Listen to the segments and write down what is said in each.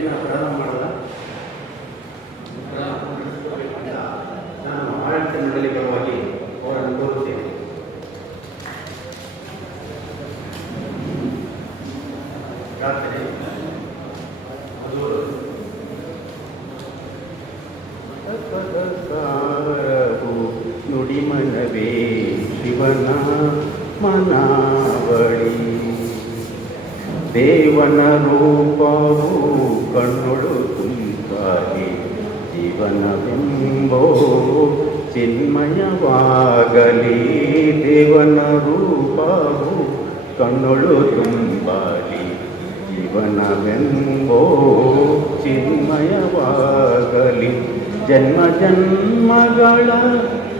ಸಭೆನ ಪ್ರಾರಂಭ ಮಾಡಲ್ಲ ನಾನು ಆಡಳಿತ ಮಂಡಳಿ ಪರವಾಗಿ ಅವರನ್ನು ಕೋರುತ್ತೇನೆ ಪ್ರಾರ್ಥನೆ ಸಾರವು ನುಡಿಮನವೇ ಶಿವನ ಮನಾವಳಿ ದೇವನ ರೂಪವು ಕಣ್ಣೊಳು ತುಂಗಾಗಿ ಜೀವನವೆಂಬೋ ಚಿನ್ಮಯವಾಗಲಿ, ದೇವನ ರೂಪವು ಕಣ್ಣೊಳು ತುಂಬಲಿ. ಜೀವನವೆಂಬೋ ಚಿನ್ಮಯವಾಗಲಿ, ಜನ್ಮ ಜನ್ಮಗಳ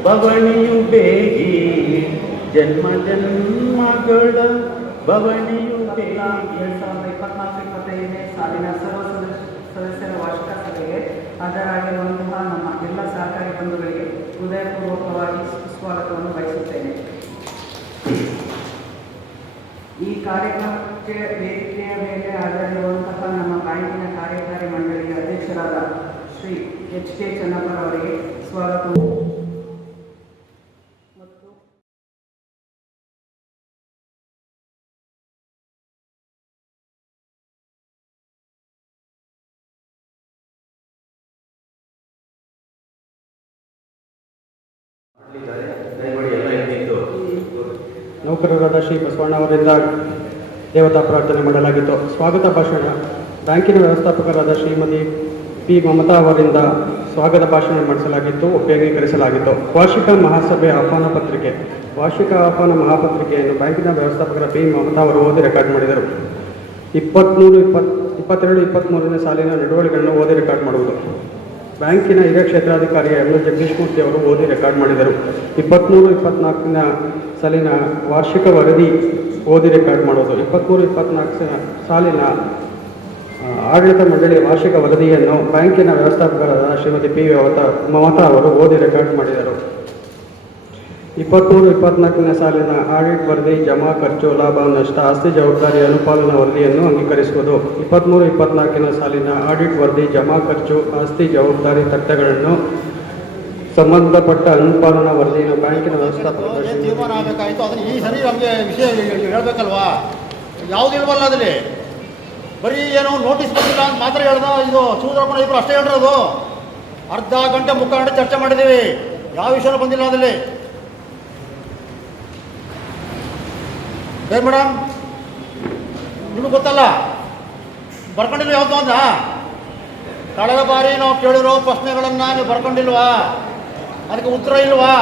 ಬವಣಿಯು ಬೇಗಿ. ಜನ್ಮ ಜನ್ಮಗಳ ಬವಣಿಯು ಬೇಗಿ ಎರಡ್ ಸಾವಿರದ ಇಪ್ಪತ್ನಾಲ್ಕು, ಇಪ್ಪತ್ತೈದನೇ ಸಾಲಿನ ಸರ್ವ ಸದಸ್ಯ- ಸದಸ್ಯರ ವಾರ್ಷಿಕ ಸಭೆಗೆ ಹಾಜರಾಗಿರುವಂತಹ ನಮ್ಮ ಎಲ್ಲ ಸಹಕಾರಿ ಬಂಧುಗಳಿಗೆ ಹೃದಯಪೂರ್ವಕವಾಗಿ ಸ್ವಾಗತವನ್ನು ಬಯಸುತ್ತೇನೆ. ಈ ಕಾರ್ಯಕ್ರಮಕ್ಕೆ ವೇದಿಕೆಯ ಮೇಲೆ ಹಾಜರಿರುವಂತಹ ನಮ್ಮ ಬ್ಯಾಂಕಿನ ಕಾರ್ಯಕಾರಿ ಮಂಡಳಿಯ ಅಧ್ಯಕ್ಷರಾದ ಶ್ರೀ ಎಚ್ ಕೆ ಚನ್ನಪ್ಪರ್ ಅವರಿಗೆ ನೌಕರರಾದ ಶ್ರೀ ಬಸವಣ್ಣ ಅವರಿಂದ ದೇವತಾ ಪ್ರಾರ್ಥನೆ ಮಾಡಲಾಗಿತ್ತು. ಸ್ವಾಗತ ಭಾಷಣ. ಬ್ಯಾಂಕಿನ ವ್ಯವಸ್ಥಾಪಕರಾದ ಶ್ರೀಮತಿ ಪಿ ಮಮತಾ ಅವರಿಂದ ಸ್ವಾಗತ ಭಾಷಣ ಮಾಡಿಸಲಾಗಿತ್ತು, ಉಪಯೋಗೀಕರಿಸಲಾಗಿತ್ತು. ವಾರ್ಷಿಕ ಮಹಾಸಭೆ ಆಹ್ವಾನ ಪತ್ರಿಕೆ. ವಾರ್ಷಿಕ ಆಹ್ವಾನ ಮಹಾಪತ್ರಿಕೆಯನ್ನು ಬ್ಯಾಂಕಿನ ವ್ಯವಸ್ಥಾಪಕರ ಪಿ ಮಮತಾ ಅವರು ಓದಿ ರೆಕಾರ್ಡ್ ಮಾಡಿದರು. ಇಪ್ಪತ್ತ್ಮೂರು ಇಪ್ಪತ್ ಇಪ್ಪತ್ತೆರಡು, ಇಪ್ಪತ್ತ್ಮೂರನೇ ಸಾಲಿನ ನಡವಳಿಕೆಗಳನ್ನು ಓದಿ ರೆಕಾರ್ಡ್ ಮಾಡುವುದು. ಬ್ಯಾಂಕಿನ ಹಿರಿಯ ಕ್ಷೇತ್ರಾಧಿಕಾರಿ ಎಂ ಜಗದೀಶ್ ಜಗದೀಶ್ಮೂರ್ತಿ ಅವರು ಓದಿ ರೆಕಾರ್ಡ್ ಮಾಡಿದರು. ಇಪ್ಪತ್ತ್ಮೂರು ಇಪ್ಪತ್ನಾಲ್ಕಿನ ಸಾಲಿನ ವಾರ್ಷಿಕ ವರದಿ ಓದಿ ರೆಕಾರ್ಡ್ ಮಾಡೋದು. ಇಪ್ಪತ್ತ್ಮೂರು ಇಪ್ಪತ್ನಾಲ್ಕು ಸಾಲಿನ ಆಡಳಿತ ಮಂಡಳಿಯ ವಾರ್ಷಿಕ ವರದಿಯನ್ನು ಬ್ಯಾಂಕಿನ ವ್ಯವಸ್ಥಾಪಕರಾದ ಶ್ರೀಮತಿ ಪಿ ವಿ ಮಮತಾ ಅವರು ಓದಿ ರೆಕಾರ್ಡ್ ಮಾಡಿದರು. ಇಪ್ಪತ್ತ್ಮೂರು ಇಪ್ಪತ್ನಾಲ್ಕನೇ ಸಾಲಿನ ಆಡಿಟ್ ವರದಿ ಜಮಾ ಖರ್ಚು ಲಾಭ ನಷ್ಟ ಆಸ್ತಿ ಜವಾಬ್ದಾರಿ ಅನುಪಾಲನಾ ವರದಿಯನ್ನು ಅಂಗೀಕರಿಸುವುದು. ಇಪ್ಪತ್ತ್ಮೂರು ಇಪ್ಪತ್ನಾಲ್ಕನೇ ಸಾಲಿನ ಆಡಿಟ್ ವರದಿ ಜಮಾ ಖರ್ಚು ಆಸ್ತಿ ಜವಾಬ್ದಾರಿ ತಟ್ಟೆಗಳನ್ನು ಸಂಬಂಧಪಟ್ಟ ಅನುಪಾಲನಾ ವರದಿಯನ್ನು ಬ್ಯಾಂಕಿನ ತೀರ್ಮಾನ ಆಗಬೇಕಾಯ್ತು? ಅದನ್ನ ಈ ಸರಿ ನಮಗೆ ವಿಷಯ ಹೇಳ್ಬೇಕಲ್ವಾ? ಯಾವ್ದು ಇಲ್ವಲ್ಲ ಅದಲ್ಲಿ ಬರೀ ಏನೋ ನೋಟಿಸ್ ಬಂದಿಲ್ಲ ಅಂತ ಮಾತ್ರ ಹೇಳ್ದ ಇದು ಸೂದ್ರಪ್ಪನ ಇಬ್ಬರು ಅಷ್ಟೇ ಹೇಳಿರೋದು. ಅರ್ಧ ಗಂಟೆ ಮುಕ್ಕಾಲು ಗಂಟೆ ಚರ್ಚೆ ಮಾಡಿದ್ದೀವಿ. ಯಾವ ವಿಷಯನೂ ಬಂದಿಲ್ಲ ಅದಲ್ಲಿ ಏನ್ ಮೇಡಮ್? ನಿಮಗೆ ಗೊತ್ತಲ್ಲ? ಬರ್ಕೊಂಡಿಲ್ವ ಯಾವುದು ಅಂತ? ಕಳೆದ ಬಾರಿ ನಾವು ಕೇಳಿರೋ ಪ್ರಶ್ನೆಗಳನ್ನು ನೀವು ಬರ್ಕೊಂಡಿಲ್ವಾ? ಅದಕ್ಕೆ ಉತ್ತರ ಇಲ್ವಾ?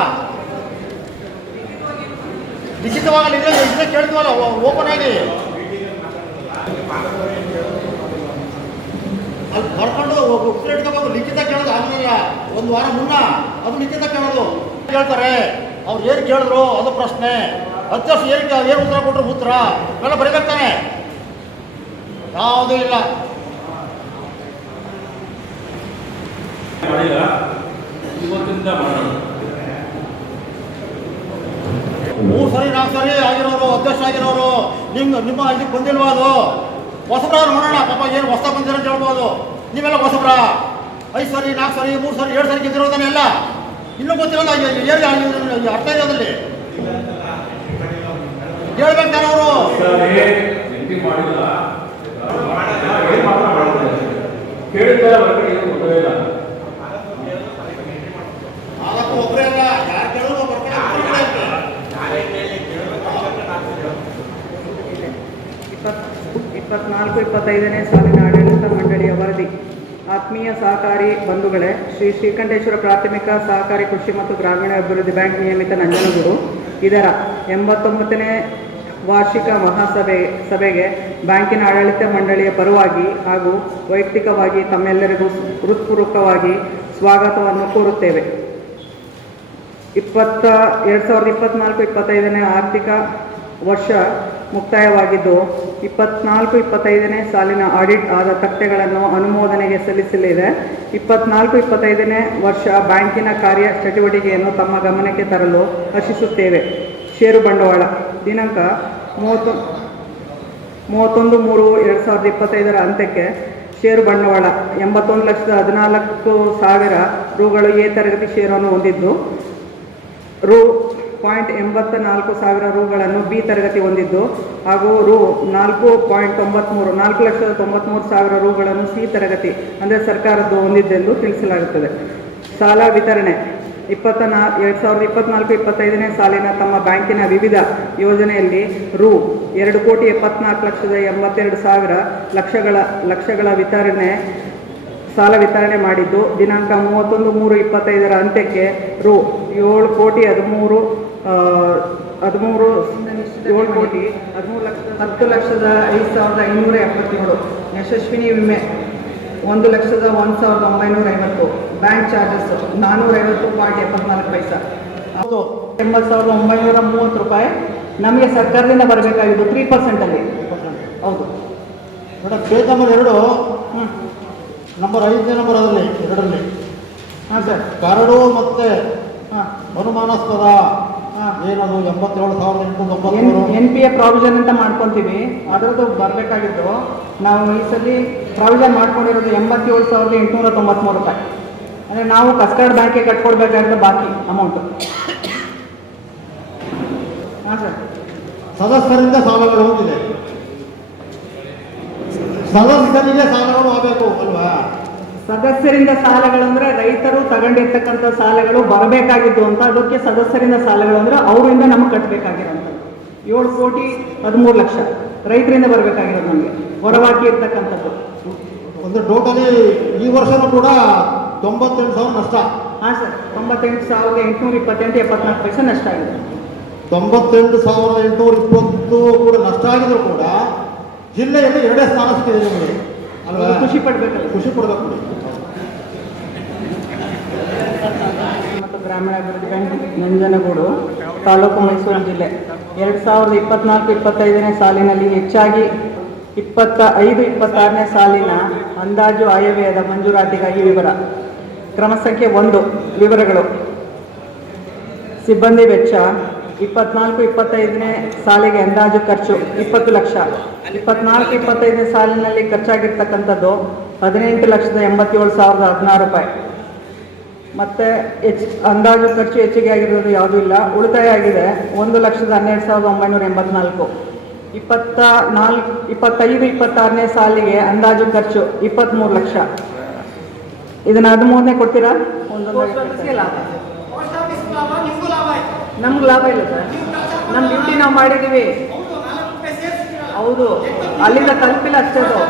ಲಿಖಿತವಾಗಲಿ ಇಲ್ಲ ಇಲ್ಲೇ ಕೇಳ್ತೀವಲ್ಲ ಓಪನ್ ಆಗಿ. ಅಲ್ಲಿ ಬರ್ಕೊಂಡು ಉತ್ತರ ಇಟ್ಕೋಬೇಕು ಲಿಖಿತ ಕೇಳೋದು ಆಗಲಿಲ್ಲ. ಒಂದು ವಾರ ಮುನ್ನ ಅದು ಲಿಖಿತ ಕೇಳೋದು. ಕೇಳ್ತಾರೆ ಅವ್ರು ಏನು ಕೇಳಿದ್ರು? ಅದು ಪ್ರಶ್ನೆ. ಅಧ್ಯಕ್ಷ ಏನು ಏನು ಉತ್ತರ ಕೊಟ್ಟರು ಉತ್ತರ. ಎಲ್ಲ ಬರೀಬೇಕಾನೆ. ಯಾವುದೂ ಇಲ್ಲ. ಇವತ್ತಿಂದ ಮೂರು ಸರಿ ನಾಲ್ಕು ಸರಿ ಆಗಿರೋರು ಅಧ್ಯಕ್ಷ ಆಗಿರೋರು ನಿಮ್ಮ ನಿಮ್ಮ ಇದಕ್ಕೆ ಬಂದಿಲ್ವಾ ಅದು? ಹೊಸಬ್ರವ್ರು ನೋಡೋಣ ಪಾಪ ಏನು ಹೊಸ ಬಂದಿರೋ ಅಂತ ಹೇಳ್ಬೋದು. ನೀವೆಲ್ಲ ಹೊಸಬ್ರ. ಐದು ಸರಿ ನಾಲ್ಕು ಸರಿ ಮೂರು ಸರಿ ಎರಡು ಸರಿ ಗೆದ್ದಿರೋದನ್ನೆಲ್ಲ ಇನ್ನೂ ಗೊತ್ತಿರೋಲ್ಲ. ಏನು ಅರ್ಥ ಇದೆ ಹೇಳ್ಬೇಕು ತಾನೆ ಅವರು ಸರಿ ಎಂಟಿ ಮಾಡಿಲ್ಲ ಏನ್ ಮಾತ್ರ ಮಾಡ್ತಾರೆ ಕೇಳಿದ್ದಾರೆ ಹೊರಗಡೆ ನಾಲ್ಕು ಒಬ್ಬರೇ ಅಲ್ಲ ಯಾರು ಇಪ್ಪತ್ ಇಪ್ಪತ್ನಾಲ್ಕು ಇಪ್ಪತ್ತೈದನೇ ಸಾಲಿನ ಆಡಳಿತ ಮಂಡಳಿಯ ವರದಿ. ಆತ್ಮೀಯ ಸಹಕಾರಿ ಬಂಧುಗಳೇ ಶ್ರೀ ಶ್ರೀಕಂಠೇಶ್ವರ ಪ್ರಾಥಮಿಕ ಸಹಕಾರಿ ಕೃಷಿ ಮತ್ತು ಗ್ರಾಮೀಣ ಅಭಿವೃದ್ಧಿ ಬ್ಯಾಂಕ್ ನಿಯಮಿತ ನಂಜನಗೂಡು. ಇದರ ಎಂಬತ್ತೊಂಬತ್ತನೇ ವಾರ್ಷಿಕ ಮಹಾಸಭೆ ಸಭೆಗೆ ಬ್ಯಾಂಕಿನ ಆಡಳಿತ ಮಂಡಳಿಯ ಪರವಾಗಿ ಹಾಗೂ ವೈಯಕ್ತಿಕವಾಗಿ ತಮ್ಮೆಲ್ಲರಿಗೂ ಹೃತ್ಪೂರ್ವಕವಾಗಿ ಸ್ವಾಗತವನ್ನು ಕೋರುತ್ತೇವೆ. ಇಪ್ಪತ್ತ, ಎರಡು ಸಾವಿರದ ಇಪ್ಪತ್ನಾಲ್ಕು ಇಪ್ಪತ್ತೈದನೇ ಆರ್ಥಿಕ ವರ್ಷ ಮುಕ್ತಾಯವಾಗಿದ್ದು, ಇಪ್ಪತ್ನಾಲ್ಕು, ಇಪ್ಪತ್ತೈದನೇ ಸಾಲಿನ ಆಡಿಟ್ ಆದ ತಕ್ತೆಗಳನ್ನು ಅನುಮೋದನೆಗೆ ಸಲ್ಲಿಸಲಿದೆ. ಇಪ್ಪತ್ನಾಲ್ಕು, ಇಪ್ಪತ್ತೈದನೇ ವರ್ಷ ಬ್ಯಾಂಕಿನ ಕಾರ್ಯ ಚಟುವಟಿಕೆಯನ್ನು ತಮ್ಮ ಗಮನಕ್ಕೆ ತರಲು ಹರ್ಷಿಸುತ್ತೇವೆ ಷೇರು ಬಂಡವಾಳ. ದಿನಾಂಕ ಮೂವತ್ತು, ಮೂವತ್ತೊಂದು ಮೂರು ಎರಡು ಸಾವಿರದ ಇಪ್ಪತ್ತೈದರ ಅಂತ್ಯಕ್ಕೆ ಷೇರು ಬಂಡವಾಳ. ಎಂಬತ್ತೊಂದು ಲಕ್ಷದ ಹದಿನಾಲ್ಕು ಸಾವಿರ ರುಗಳು ಎ ತರಗತಿ ಷೇರನ್ನು ಹೊಂದಿದ್ದು, ರು ಪಾಯಿಂಟ್ ಎಂಬತ್ತ ನಾಲ್ಕು ಸಾವಿರ ರುಗಳನ್ನು ಬಿ ತರಗತಿ ಹೊಂದಿದ್ದು, ಹಾಗೂ ರು ನಾಲ್ಕು ಪಾಯಿಂಟ್ ತೊಂಬತ್ತ್ಮೂರು ನಾಲ್ಕು ಲಕ್ಷದ ತೊಂಬತ್ತ್ಮೂರು ಸಾವಿರ ರುಗಳನ್ನು ಸಿ ತರಗತಿ, ಅಂದರೆ ಸರ್ಕಾರದ್ದು ಹೊಂದಿದ್ದೆಂದು ತಿಳಿಸಲಾಗುತ್ತದೆ. ಸಾಲ ವಿತರಣೆ. ಇಪ್ಪತ್ತ ನಾ ಎರಡು ಸಾವಿರದ ಇಪ್ಪತ್ನಾಲ್ಕು, ಇಪ್ಪತ್ತೈದನೇ ಸಾಲಿನ ತಮ್ಮ ಬ್ಯಾಂಕಿನ ವಿವಿಧ ಯೋಜನೆಯಲ್ಲಿ ರು, ಎರಡು ಕೋಟಿ ಎಪ್ಪತ್ನಾಲ್ಕು ಲಕ್ಷದ ಎಂಬತ್ತೆರಡು ಸಾವಿರ ಲಕ್ಷಗಳ ಲಕ್ಷಗಳ ವಿತರಣೆ, ಸಾಲ ವಿತರಣೆ ಮಾಡಿದ್ದು, ದಿನಾಂಕ ಮೂವತ್ತೊಂದು, ಮೂರು ಇಪ್ಪತ್ತೈದರ ಅಂತ್ಯಕ್ಕೆ ರು, ಏಳು ಕೋಟಿ ಹದಿಮೂರು ಹದಿಮೂರು, ಏಳು ಕೋಟಿ ಹದಿಮೂರು ಲಕ್ಷದ, ಹತ್ತು ಲಕ್ಷದ ಐದು ಸಾವಿರದ ಐನೂರ ಎಪ್ಪತ್ತೇಳು ಯಶಸ್ವಿನಿ ವಿಮೆ. ಒಂದು ಲಕ್ಷದ ಒಂದು ಸಾವಿರದ ಒಂಬೈನೂರ ಐವತ್ತು ಬ್ಯಾಂಕ್ ಚಾರ್ಜಸ್ ನಾನ್ನೂರೈವತ್ತು ಪಾಯಿಂಟ್ ಎಪ್ಪತ್ನಾಲ್ಕು ಪೈಸಾ. ಹೌದು ಎಂಬತ್ತು ಸಾವಿರದ ಒಂಬೈನೂರ ಮೂವತ್ತು ರೂಪಾಯಿ ನಮಗೆ ಸರ್ಕಾರದಿಂದ ಬರಬೇಕಾಗಿದ್ದು ತ್ರೀ ಪರ್ಸೆಂಟಲ್ಲಿ ಹೌದು. ಮೇಡಮ್ ಪೇಜ್ ನಂಬರ್ ಎರಡು. ಹ್ಞೂ ನಂಬರ್ ಐದನೇ ನಂಬರ್ ಅದರಲ್ಲಿ ಎರಡರಲ್ಲಿ. ಹಾಂ ಸರ್. ಕರಡು ಮತ್ತೆ ಹಾಂ. ಅನುಮಾನಾಸ್ಪದ. ಹಾಂ. ಏನದು ಎಂಬತ್ತೇಳು ಸಾವಿರದ ಎಂಟುನೂರ N N P A provision ಅಂತ ಮಾಡ್ಕೊತೀವಿ. ಅದರದ್ದು ಬರಬೇಕಾಗಿದ್ದು ನಾವು ಈ ಸಲ ಪ್ರಾವಿಷನ್ ಮಾಡ್ಕೊಂಡಿರೋದು ಎಂಬತ್ತೇಳು ಸಾವಿರದ ಎಂಟುನೂರ ತೊಂಬತ್ತ್ಮೂರು ರೂಪಾಯಿ. ಅಂದರೆ ನಾವು ಕಸ್ಟರ್ಡ್ ಬ್ಯಾಂಕಿಗೆ ಕಟ್ಕೊಡ್ಬೇಕಾಗಿರೋ ಬಾಕಿ ಅಮೌಂಟು ಹಾಂ ಸರ್. ಸದಸ್ಯರಿಂದ ಸಾಲಗಳು ಹೋಗಿದೆ. ಸದಸ್ಯರಿಗೆ ಸಾಲಗಳು ಆಗಬೇಕು ಅಲ್ವಾ? ಸದಸ್ಯರಿಂದ ಸಾಲಗಳು ಅಂದ್ರೆ ರೈತರು ತಗೊಂಡಿರ್ತಕ್ಕಂಥ ಸಾಲಗಳು ಬರಬೇಕಾಗಿದ್ದು ಅಂತ ಅದಕ್ಕೆ ಸದಸ್ಯರಿಂದ ಸಾಲಗಳು ಅಂದರೆ ಅವರಿಂದ ನಮಗೆ ಕಟ್ಟಬೇಕಾಗಿರೋಂಥದ್ದು ಏಳು ಕೋಟಿ ಹದಿಮೂರು ಲಕ್ಷ. ರೈತರಿಂದ ಬರಬೇಕಾಗಿರೋದು ನಮಗೆ. ಹೊರವಾಗಿ ಇರ್ತಕ್ಕಂಥದ್ದು. ಒಂದು ಟೋಟಲಿ ಈ ವರ್ಷನೂ ಕೂಡ ತೊಂಬತ್ತೆಂಟು ಸಾವಿರ ನಷ್ಟ. ಹಾಂ ಸರ್ ತೊಂಬತ್ತೆಂಟು ಸಾವಿರದ ಎಂಟುನೂರ ಇಪ್ಪತ್ತೆಂಟು ಎಪ್ಪತ್ನಾಲ್ಕು ಪೈಸೆ ನಷ್ಟ ಆಗಿದೆ. ತೊಂಬತ್ತೆಂಟು ಸಾವಿರದ ಎಂಟುನೂರ ಇಪ್ಪತ್ತು ಕೂಡ ನಷ್ಟ ಆಗಿದ್ರು ಕೂಡ ಜಿಲ್ಲೆಯಲ್ಲಿ ಎರಡೇ ಸ್ಥಾನ ಸಿಕ್ಕಿದೆ ನಿಮಗೆ. ಅಲ್ವಾ? ಖುಷಿ ಪಡಬೇಕಲ್ಲ. ಖುಷಿ ಪಡ್ಬೇಕು. ಮತ್ತು ಗ್ರಾಮೀಣಾಭಿವೃದ್ಧಿ ಬ್ಯಾಂಕ್ ನಂಜನಗೂಡು ತಾಲೂಕು ಮೈಸೂರು ಜಿಲ್ಲೆ. ಎರಡು ಸಾವಿರದ ಇಪ್ಪತ್ನಾಲ್ಕು, ಇಪ್ಪತ್ತೈದನೇ ಸಾಲಿನಲ್ಲಿ ಹೆಚ್ಚಾಗಿ ಇಪ್ಪತ್ತ ಐದು ಇಪ್ಪತ್ತಾರನೇ ಸಾಲಿನ ಅಂದಾಜು ಆಯವ್ಯಯದ ಮಂಜೂರಾತಿಗಾಗಿ ವಿವರ. ಕ್ರಮ ಸಂಖ್ಯೆ ಒಂದು, ವಿವರಗಳು. ಸಿಬ್ಬಂದಿ ವೆಚ್ಚ, ಇಪ್ಪತ್ನಾಲ್ಕು, ಇಪ್ಪತ್ತೈದನೇ ಸಾಲಿಗೆ ಅಂದಾಜು ಖರ್ಚು ಇಪ್ಪತ್ತು ಲಕ್ಷ. ಇಪ್ಪತ್ನಾಲ್ಕು, ಇಪ್ಪತ್ತೈದನೇ ಸಾಲಿನಲ್ಲಿ ಖರ್ಚಾಗಿರ್ತಕ್ಕಂಥದ್ದು ಹದಿನೆಂಟು ಲಕ್ಷದ ಎಂಬತ್ತೇಳು ಸಾವಿರದ ಹದಿನಾರು ರೂಪಾಯಿ. ಮತ್ತು ಹೆಚ್ ಅಂದಾಜು ಖರ್ಚು ಹೆಚ್ಚಿಗೆ ಆಗಿರೋದು ಯಾವುದೂ ಇಲ್ಲ. ಉಳಿತಾಯ ಆಗಿದೆ. ಒಂದು ಲಕ್ಷದ ಹನ್ನೆರಡು ಸಾವಿರದ ಒಂಬೈನೂರ ಎಂಬತ್ನಾಲ್ಕು. ಇಪ್ಪತ್ತ ನಾಲ್ಕು ಇಪ್ಪತ್ತೈದು ಇಪ್ಪತ್ತಾರನೇ ಸಾಲಿಗೆ ಅಂದಾಜು ಖರ್ಚು ಇಪ್ಪತ್ತ್ಮೂರು ಲಕ್ಷ. ಇದನ್ನು ಹದಿಮೂರನೇ ಕೊಡ್ತೀರಾ? ನಮ್ಗೆ ಲಾಭ ಇಲ್ಲ ಸರ್. ನಮ್ಮ ಡ್ಯೂಟಿ ನಾವು ಮಾಡಿದ್ದೀವಿ ಹೌದು ಅಲ್ಲಿಂದ ತಲುಪಿಲ್ಲ ಅಷ್ಟೇ ಅದು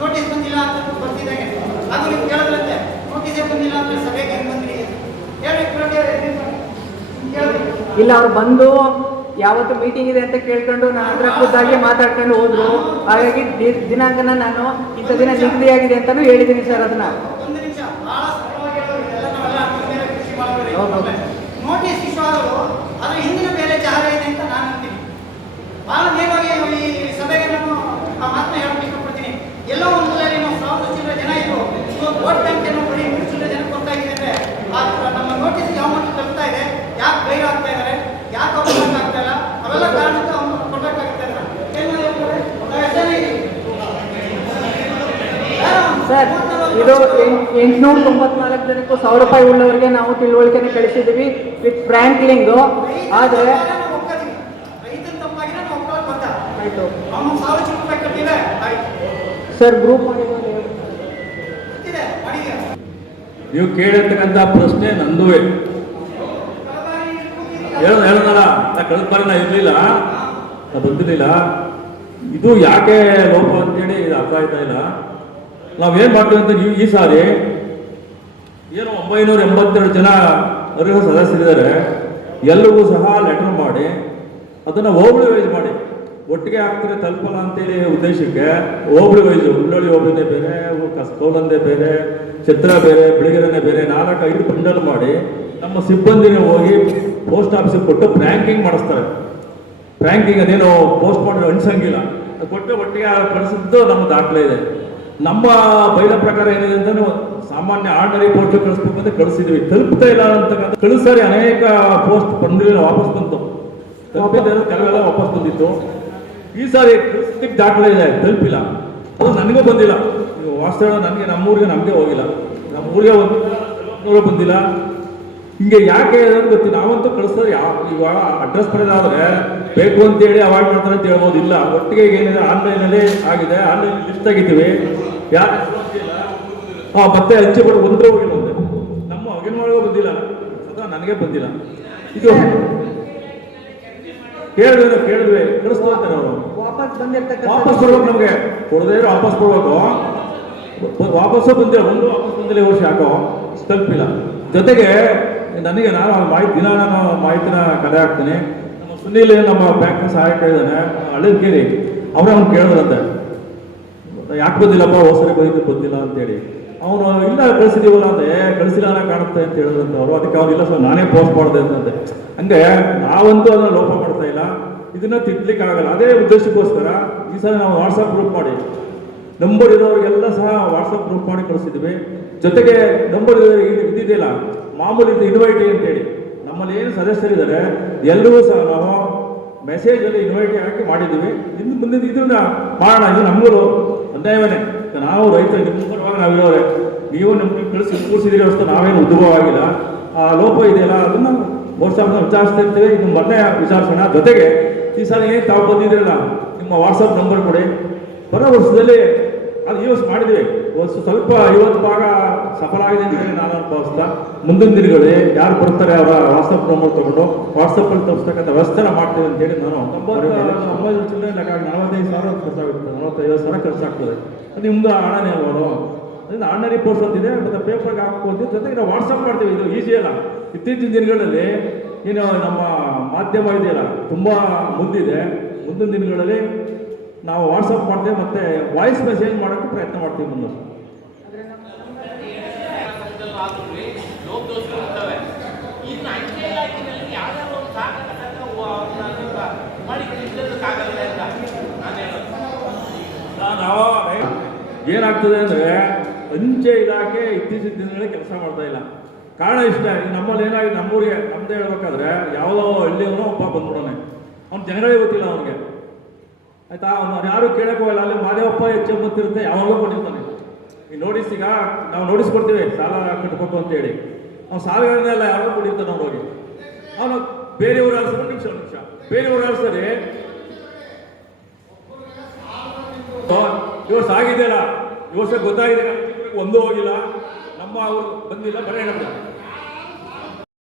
ನೋಟಿಸ್ ಬಂದಿಲ್ಲ ಅಂತ ಬರ್ತಿದ್ದಾಗೆ ಅದು ನೀವು ಕೇಳಿದ್ರಂತೆ ನೋಟಿಸೇ ಬಂದಿಲ್ಲ ಅಂತ ಸಭೆಗೆ ಹೆಂಗ್ ಬಂದ್ರಿ ಹೇಳಿ ಪುರಟಿ ಕೇಳಿದ್ರಿ ಇಲ್ಲ ಅವ್ರು ಬಂದು ಯಾವತ್ತು ಮೀಟಿಂಗ್ ಇದೆ ಅಂತ ಕೇಳ್ಕೊಂಡು ನಾನು ಅದರ ಖುದ್ದಾಗಿ ಮಾತಾಡ್ಕೊಂಡು ಹೋದ್ರು. ಹಾಗಾಗಿ ದಿನಾಂಕನ ನಾನು ಇಂಥ ದಿನ ನಿಗದಿಯಾಗಿದೆ ಅಂತಾನು ಹೇಳಿದ್ದೀನಿ ಸರ್ ಅದನ್ನ. ನೋಟಿಸ್ ಇಶ್ಯೂ ಅದು ಅದ್ರ ಹಿಂದಿನ ಮೇಲೆ ಇದೆ ಅಂತ ನಾನು ಅಂತೀನಿ. ಬಹಳ ನೇರವಾಗಿ ಈ ಸಭೆಗೆ ನಾನು ಆ ಮಾತನ್ನ ಹೇಳಕ್ಕೆ ಇಷ್ಟಪಡ್ತೀನಿ. ಎಲ್ಲೋ ಒಂದು ನಾವು ಸಾವಿರದ ಚಿಲ್ಲರೆ ಜನ ಇದ್ರು. ಇವತ್ತು ವೋಟ್ ಬ್ಯಾಂಕ್ ಏನೋ ಬರೀ ಮೂರು ಚಿಲ್ಲರೆ ಜನ ಕೊಡ್ತಾಗಿದೆ ಅಂದ್ರೆ ಆ ನಮ್ಮ ನೋಟಿಸ್ ಯಾವ ಮಟ್ಟ ತಲುಪ್ತಾ ಇದೆ ಯಾಕೆ ಗೈರ್ ಆಗ್ತಾ ಇದ್ದಾರೆ ಯಾಕೆ ಅವ್ರು ಆಗ್ತಾ ಇಲ್ಲ ಅವೆಲ್ಲ ಕಾರಣಕ್ಕೆ ಅವ್ನು ಕೊಡ್ಬೇಕಾಗುತ್ತೆ ಅಂದ್ರೆ ಏನು ಹೇಳ್ತಾರೆ? ನಾವು ಎಷ್ಟೇ ಇದೀವಿ. ಸರ್ ಇದು ಎಂಟುನೂರ ತೊಂಬತ್ನಾಲ್ಕು ಜನಕ್ಕೂ ಸಾವಿರ ರೂಪಾಯಿ ಉಳ್ಳವರಿಗೆ ನಾವು ತಿಳುವಳಿಕೆನ ಕಳಿಸಿದ್ದೀವಿ. ವಿತ್ ಫ್ರ್ಯಾಂಕ್ಲಿಂಗು ಆದರೆ ಸರ್ ಗ್ರೂಪ್ ನೀವು ಕೇಳಿರ್ತಕ್ಕಂಥ ಪ್ರಶ್ನೆ ನಂದುವೆ. ಹೇಳ ಹೇಳೋದಲ್ಲ ನಾ ಕಳೆದ ಬಾರಿ ನಾ ಇರಲಿಲ್ಲ. ನಾ ಬಂದಿರಲಿಲ್ಲ. ಇದು ಯಾಕೆ ಲೋಪ ಅಂತೇಳಿ ಇದು ಅರ್ಥ ಆಯ್ತಾ ಇಲ್ಲ? ನಾವೇನು ಮಾಡ್ತೀವಿ ಅಂತ ನೀವು ಈ ಸಾರಿ ಏನು ಒಂಬೈನೂರ ಎಂಬತ್ತೆರಡು ಜನ ಅರ್ಹ ಸದಸ್ಯರಿದ್ದಾರೆ. ಎಲ್ಲರಿಗೂ ಸಹ ಲೆಟರ್ ಮಾಡಿ, ಅದನ್ನು ಹೋಬಳಿ ವೈಸ್ ಮಾಡಿ. ಒಟ್ಟಿಗೆ ಆಗ್ತಾರೆ ತಲುಪಲ್ಲ ಅಂತೇಳಿ ಉದ್ದೇಶಕ್ಕೆ ಹೋಬಳಿ ವೈಸ್ ಹುಬ್ಬಳ್ಳಿ ಹೋಬಳಿನೇ ಬೇರೆ ಕಸ್ಕೌಲಂದೇ ಬೇರೆ ಚಿತ್ರ ಬೇರೆ ಬೆಳಗೆರೆ ಬೇರೆ ನಾಲ್ಕು ಐದು ಬಂಡಲ್ ಮಾಡಿ ನಮ್ಮ ಸಿಬ್ಬಂದಿನೇ ಹೋಗಿ ಪೋಸ್ಟ್ ಆಫೀಸಿಗೆ ಕೊಟ್ಟು ಬ್ಯಾಂಕಿಂಗ್ ಮಾಡಿಸ್ತಾರೆ. ಬ್ಯಾಂಕಿಂಗ್ ಅದೇನು ಪೋಸ್ಟ್ ಮಾಡಿ ಅನ್ಸಂಗಿಲ್ಲ. ಕೊಟ್ಟು ಒಟ್ಟಿಗೆ ಕಳಿಸಿದ್ದು ನಮ್ಮ ದಾಖಲೆ ಇದೆ. ನಮ್ಮ ಬೈಲ ಪ್ರಕಾರ ಏನಿದೆ ಅಂತಂದ್ರೆ ಸಾಮಾನ್ಯ ಆರ್ಡರಿ ಪೋಸ್ಟ್ ಕಳಿಸ್ಬೇಕು ಅಂತ ಕಳಿಸಿದ್ವಿ. ತಲುಪ್ತಾ ಇಲ್ಲ ಅಂತ ಕಳಿಸಾರಿ ಅನೇಕ ಪೋಸ್ಟ್ ಬಂದಿಲ್ಲ ವಾಪಸ್ ಬಂತು. ಕೆಲವೆಲ್ಲ ವಾಪಸ್ ಬಂದಿತ್ತು. ಈ ಸಾರಿ ಕಳಿಸ್ಲಿಕ್ಕೆ ದಾಖಲೆ ಇದೆ, ತಲುಪಿಲ್ಲ. ಅದು ನನಗೂ ಬಂದಿಲ್ಲ. ವಾಸ್ತವ, ನನಗೆ ನಮ್ಮೂರಿಗೆ ನಮಗೆ ಹೋಗಿಲ್ಲ. ನಮ್ಮೂರಿಗೆ ಒಂದು ಬಂದಿಲ್ಲ. ಹಿಂಗೆ ಯಾಕೆ ಗೊತ್ತಿಲ್ಲ ನಾವಂತೂ ಕಳಿಸ್ತಾರೆ, ಯಾವ, ಇವಾಗ ಅಡ್ರೆಸ್ ಪಡೆದಾದ್ರೆ ಬೇಕು ಅಂತೇಳಿ ಅವಾಯ್ಡ್ ಮಾಡ್ತಾರೆ ಅಂತ ಹೇಳ್ಬೋದು ಇಲ್ಲ ಒಟ್ಟಿಗೆ ಏನಿದೆ ಆನ್ಲೈನಲ್ಲಿ ಆಗಿದೆ ಆನ್ಲೈನ್ ಲಿಸ್ಟ್ ಆಗಿದ್ದೀವಿ ಯಾರು ಹಾಂ ಮತ್ತೆ ಹಂಚಿ ಕೊಡು ಒಂದ್ರೆ ಹೋಗಿಲ್ಲ ಒಂದೇ. ನಮ್ಮ ಅಂಗನವಾಡಿಗೂ ಬಂದಿಲ್ಲ. ಅಥವಾ ನನಗೆ ಬಂದಿಲ್ಲ. ಇದು ಕೇಳಿದ್ರೆ ಕೇಳಿದ್ವಿ ಕಳಿಸ್ತಾ ಇರ್ತಾರೆ ಅವರು. ವಾಪಸ್ ಬಂದಿರ್ತಕ್ಕಂಥ ವಾಪಸ್ ಕೊಡ್ಬೇಕು ನಮಗೆ ಕೊಡದೇ ಇರೋ ವಾಪಸ್ ಕೊಡ್ಬೇಕು ವಾಪಸ್ಸು ಬಂದಿಲ್ಲ ಒಂದು ವಾಪಸ್ ಬಂದಿಲ್ಲ ವರ್ಷ ಯಾಕೋ? ತಲುಪಿಲ್ಲ. ಜೊತೆಗೆ ನನಗೆ ನಾನು ಆ ಮಾಹಿತಿ ದಿನ ನಾನು ಮಾಹಿತಿನ ಕಲೆ ಹಾಕ್ತೀನಿ. ನಮ್ಮ ಸುನೀಲ್ ನಮ್ಮ ಬ್ಯಾಂಕ್ ಸಹಾಯಕ ಇದ್ದಾನೆ ಕೇಳಿ. ಅವರೇ ಅವ್ನು ಕೇಳಿದ್ರಂತೆ. ಯಾಕೆ ಬಂದಿಲ್ಲಪ್ಪ? ಹೋಸರಿ ಬಂದಿದ್ದು ಬಂದಿಲ್ಲ ಅಂತೇಳಿ. ಅವನು ಇಲ್ಲ ಕಳಿಸಿದೀವಲ್ಲ ಅಂದ್ರೆ "ಏ, ಕಳಿಸಿಲ್ಲ ಅನ್ನೋ ಕಾಣುತ್ತೆ ಅಂತ ಹೇಳಿದ್ರಂತ ಅವರು. ಅದಕ್ಕೆ ಅವ್ರು ಇಲ್ಲ ಸರ್ ನಾನೇ ಪೋಸ್ಟ್ ಮಾಡಿದೆ ಅಂತಂದೆ. ಹಂಗೆ ನಾವಂತೂ ಅದನ್ನ ಲೋಪ ಮಾಡ್ತಾ ಇಲ್ಲ. ಇದನ್ನ ತಿದ್ಲಿಕ್ಕೆ ಆಗಲ್ಲ ಅದೇ ಉದ್ದೇಶಕ್ಕೋಸ್ಕರ ಈ ಸಲ ನಾವು ವಾಟ್ಸಪ್ ಗ್ರೂಪ್ ಮಾಡಿ. ನಂಬರ್ ಇರೋರಿಗೆಲ್ಲ ಸಹ ವಾಟ್ಸಪ್ ಗ್ರೂಪ್ ಮಾಡಿ ಕಳಿಸಿದ್ವಿ. ಜೊತೆಗೆ ನಂಬರ್ ಇದ್ದಿದ್ದಿಲ್ಲ ಮಾಮೂಲಿ ಇನ್ವೈಟಿ ಅಂತೇಳಿ. ನಮ್ಮಲ್ಲಿ ಏನು ಸದಸ್ಯರಿದ್ದಾರೆ ಎಲ್ಲರೂ ಸಹ ನಾವು ಮೆಸೇಜಲ್ಲಿ ಇನ್ವೈಟ್ ಹಾಕಿ ಮಾಡಿದ್ದೀವಿ ಇನ್ನು ಮುಂದಿನ ಇದನ್ನ ಮಾಡೋಣ. ಇದು ನಮಗೂ ಅನ್ಯಾಯವೇ ನಾವು ರೈತರು ನಿಮ್ಮ ಪರವಾಗಿ ನಾವಿರೋರೆ ನೀವು ನಮಗೆ ಕಳಿಸಿ ಕೂರಿಸಿದಿರಿ ಅಷ್ಟು ನಾವೇನು ಉದ್ಭವವಾಗಿಲ್ಲ. ಆ ಲೋಪ ಇದೆಯಲ್ಲ, ಅದನ್ನು ವಾಟ್ಸಪ್ ವಿಚಾರಿಸ್ತಾ ಇರ್ತೇವೆ. ಇದು ಮೊನ್ನೆ ವಿಚಾರಿಸೋಣ. ಜೊತೆಗೆ ಈ ಸಲ ಏನು ತಾವು ಬಂದಿದ್ದೀರಲ್ಲ, ನಿಮ್ಮ ವಾಟ್ಸಪ್ ನಂಬರ್ ಕೊಡಿ. ಬರೋ ವರ್ಷದಲ್ಲಿ ಅದು ಯೂಸ್ ಮಾಡಿದ್ವಿ ಒಂದು ಸ್ವಲ್ಪ ಐವತ್ತು ಭಾಗ ಸಫಲ ಆಗಿದೆ ಅಂತ ಹೇಳಿ ನಾನು ಭಾವಿಸ್ತಾ ಮುಂದಿನ ದಿನಗಳಲ್ಲಿ ಯಾರು ಬರ್ತಾರೆ ಅವರ ವಾಟ್ಸಪ್ ನಂಬರ್ ತಗೊಂಡು ವಾಟ್ಸಪ್ ಅಲ್ಲಿ ತಪ್ಪಿಸ್ತಕ್ಕಂಥ ವ್ಯವಸ್ಥೆನ ಮಾಡ್ತೀವಿ ಅಂತ ಹೇಳಿ ನಾನು ಒಂಬತ್ತು ಚಿಲ್ಲರೆ ನಲವತ್ತೈದು ಸಾವಿರ ಖರ್ಚಾಗುತ್ತೆ. ನಲವತ್ತೈದು ಸಾವಿರ ಖರ್ಚಾಗ್ತದೆ. ಅದು ನಿಮ್ದು ಹಣನೇ ಅಲ್ವಾ ಅದರಿಂದ ಆರ್ಡಿನರಿ ಪೋಸ್ಟ್ ಅಂತಿದೆ ಮತ್ತು ಪೇಪರ್ಗೆ ಹಾಕ್ಬೋದು ಜೊತೆಗೆ ನಾವು ವಾಟ್ಸಪ್ ಮಾಡ್ತೀವಿ. ಇದು ಈಸಿ ಅಲ್ಲ. ಇತ್ತೀಚಿನ ದಿನಗಳಲ್ಲಿ ಏನು ನಮ್ಮ ಮಾಧ್ಯಮ ಇದೆಯಲ್ಲ ತುಂಬ ಮುಂದಿದೆ. ಮುಂದಿನ ದಿನಗಳಲ್ಲಿ ನಾವು ವಾಟ್ಸಪ್ ಮಾಡ್ತೇವೆ ಮತ್ತೆ ವಾಯ್ಸ್ ಮೆಸೇಜ್ ಮಾಡೋಕ್ಕೆ ಪ್ರಯತ್ನ ಮಾಡ್ತೀವಿ ಮುಂದೆ. ಏನಾಗ್ತದೆ ಅಂದ್ರೆ ಅಂಚೆ ಇಲಾಖೆ ಇತ್ತೀಚಿನ ದಿನಗಳಲ್ಲಿ ಕೆಲಸ ಮಾಡ್ತಾ ಇಲ್ಲ. ಕಾರಣ ಇಷ್ಟ, ಈಗ ನಮ್ಮಲ್ಲಿ ಏನಾಗಿದೆ, ನಮ್ಮೂರಿಗೆ ನಮ್ದೇ ಹೇಳ್ಬೇಕಾದ್ರೆ, ಯಾವುದೋ ಹಳ್ಳಿಯವನೋ ಒಬ್ಬ ಬಂದ್ಬಿಡೋನೆ. ಅವ್ನು ಜನಗಳೇ ಗೊತ್ತಿಲ್ಲ ಅವನಿಗೆ. ಆಯ್ತಾ? ಅವ್ರು ಯಾರು ಕೇಳಕ್ಕೆ ಹೋಗಲ್ಲ. ಅಲ್ಲಿ ಮಾದೇವಪ್ಪ ಹೆಚ್ಚು ಮತ್ತಿರುತ್ತೆ ಯಾವಾಗಲೂ ಕೊಟ್ಟಿರ್ತಾನೆ ಈ ನೋಟಿಸ್ ಈಗ? ನಾವು ನೋಟಿಸ್ ಕೊಡ್ತೀವಿ ಸಾಲ ಕಟ್ಬೇಕು ಅಂತ ಹೇಳಿ. ಅವ್ನು ಸಾಲಗಳನ್ನೆಲ್ಲ ಯಾವಾಗ ಕೊಟ್ಟಿರ್ತಾನೆ ಅವ್ರು ಹೋಗಿ. ಅವನು ಬೇರೆಯವ್ರು ಅಲ್ಸರು ನಿಮಿಷ ನಿಮಿಷ. ಬೇರೆಯವ್ರು ಅಲ್ಸರಿ ಇವತ್ತು ಆಗಿದೆಯಲ್ಲ ಇವತ್ತು ಗೊತ್ತಾಗಿದೆ. ಒಂದು ಹೋಗಿಲ್ಲ. ನಮ್ಮ ಅವ್ರು ಬಂದಿಲ್ಲ. ಬರೀ